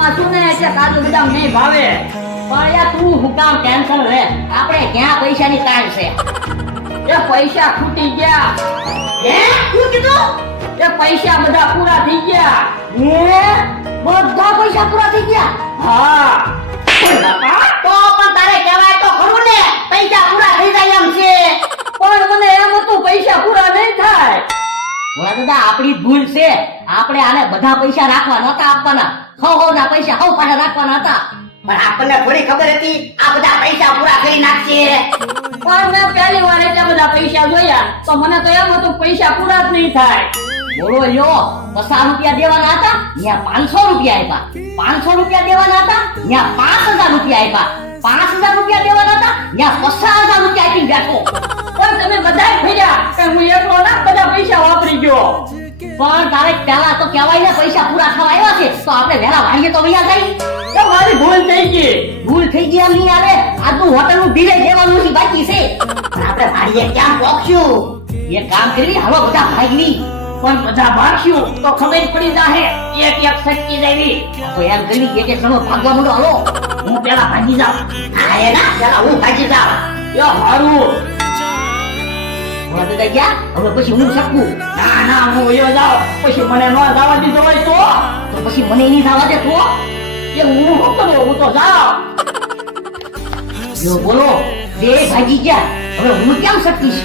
માં છું ને એટલે કાજુ બદામ નહીં ભાવે. પણ યાર તું હું કામ ટેન્શન લે? આપણે ક્યાં પૈસાની તાણ છે? એ પૈસા ખૂટી ગયા. હે શું કીધું? એ પૈસા બધા પૂરા થઈ ગયા. હે બધા પૈસા પૂરા થઈ ગયા? હા. તો પણ તારે કહેવાય તો ખરું ને પૈસા પૂરા થઈ જાય એમ છે. પણ મને એમ હતું પૈસા પૂરા નહીં થાય. બોલા દાદા આપણી ભૂલ છે. આપણે આને બધા પૈસા રાખવા નતા આપવાના. ના પૈસા હવ પાછા રાખવાના હતા. પણ આપણને થોડી ખબર હતી આ બધા પૈસા પૂરા કરી નાખશે. પણ મેં પહેલી વાર એટલા બધા પૈસા જોયા તો મને તો એમ હતું પૈસા પૂરા જ નહીં થાય. બોલો યો 50 રૂપિયા દેવાના હતા ત્યાં 500 રૂપિયા આપ્યા. 500 રૂપિયા દેવાના હતા ત્યાં 5000 રૂપિયા આપ્યા. 5000 રૂપિયા દેવાના હતા ત્યાં 50000 રૂપિયા આપી બેઠો. પણ તમે બધાય ફર્યા કે હું એકલો ના બધા પૈસા વાપરી ગયો. પણ તારે પહેલા તો કહેવાય ને પૈસા પૂરા થવા આવ્યા છે તો આપણે વહેલા વાળીએ તો વૈયા જાય. તો મારી ભૂલ થઈ ગઈ. ભૂલ થઈ ગઈ એમ નહીં આવે. આજનું હોટલનું બિલ દેવાનું છે બાકી છે. પણ આપણે વાળીએ ક્યાં પહોંચ્યું? એ કામ કરી હાલો બધા ભાગવી. પણ બધા ભાગ્યું તો ખબર પડી જાહે એક એક સટકી જાવી. તો એમ કરી એક એક જણો ભાગવા માંડો હાલો. હું પેલા ભાગી જાઉં. હા એ ના પેલા હું ભાગી જાઉં. યો હારું. બોલા દાદા ગયા હવે પછી હું શકું. ના ના હું વયો જાઉં પછી મને ન જવા દીધો હોય તો પછી મને નહીં થવા દે તો એ હું શું કરું હું તો જાઉં. જો બોલો બે ભાગી ગયા હવે હું કેમ શકીશ?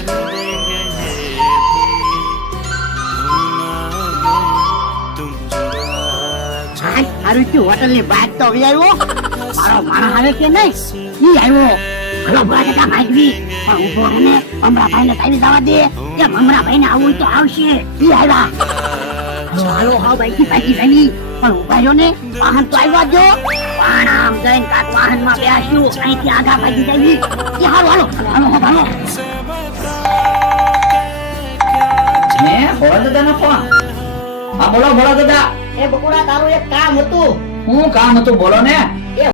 હારું થયું હોટલ ની બાદ તો આવી આવ્યો. મારો માણસ આવે કે નહીં ઈ આવ્યો. હલો ભોળા ભાગવી પણ ઉભો હે ને અમરાભાઈ ને કાઢી જવા દે. એ અમરાભાઈ ને આવવું તો આવશે. ઈ આવ્યા. હાલો હાલો હાવ બાઈકી ભાગી ભાગી પણ ઉભા રહ્યો ને વાહન તો આવ્યા જો. પણ આમ જઈને કાક વાહન માં બેસ્યું અહીંથી આગા ભાગી જાવી. એ હાલો હાલો હાલો હાલો. હે ભોળા દાદા નો ફોન. હા બોલો ભોળા દાદા. એ બકુડા તારું એક કામ હતું. હું કામ હતું બોલો ને.